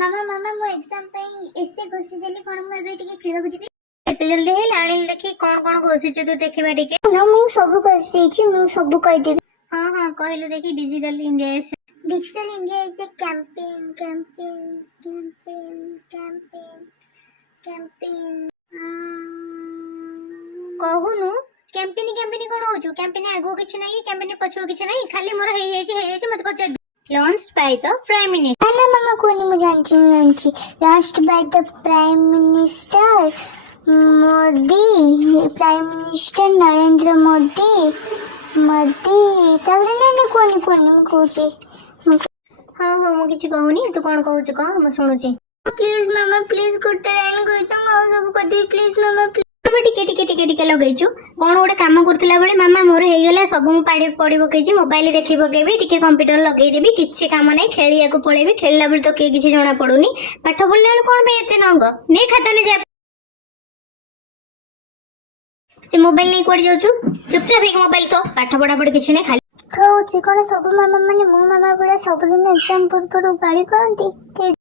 मामा मामा मो एग्जाम पे एसे घोषि देली कोन म एबे टिके खेलबा जिबी एते जल्दी हे लाणी देखी कोन कोन घोषिछ तू देखिबा टिके ना मु सब घोषि छी मु सब कहि देबी हां हां कहलु देखी digital India is a campaign campaign campaign campaign campaign कहूनु कैंपेन कैंपेन कोन होचु कैंपेन आगो किछ नाही कैंपेन पछो किछ नाही खाली मोर हे जाई मत पछर launched by the prime minister ना मामा कोनी मु जानची launched by the prime minister Modi prime minister Narendra Modi Modi तबरे ना कोनी कोनी मु कहूची हां हां मु किछ कहूनी तू कोन कहूछ कह म सुनुची प्लीज मामा प्लीज गुड लाइन कहि तो मौ सब कहि प्लीज मामा मामा टिके लगैछु कोन गोटे काम करथिला बेले मामा मोर हे गेला सब मु पढ़ी पकेछि मोबाइल देखि पकेबी टिके कंप्यूटर लगै देबी किछि काम नै खेलिया को पळेबी खेलला बेले तो के किछि जणा पडुनी पाठ पढले बेले कोन बे एते नंग नै खाता नै जा से मोबाइल नै कोड जाउछु चुपचाप एक मोबाइल तो पाठ पढा पढ किछि नै खाली कहूची कोन सब मामा माने मो मामा बडा सब दिन एग्जाम पर गाड़ी करंती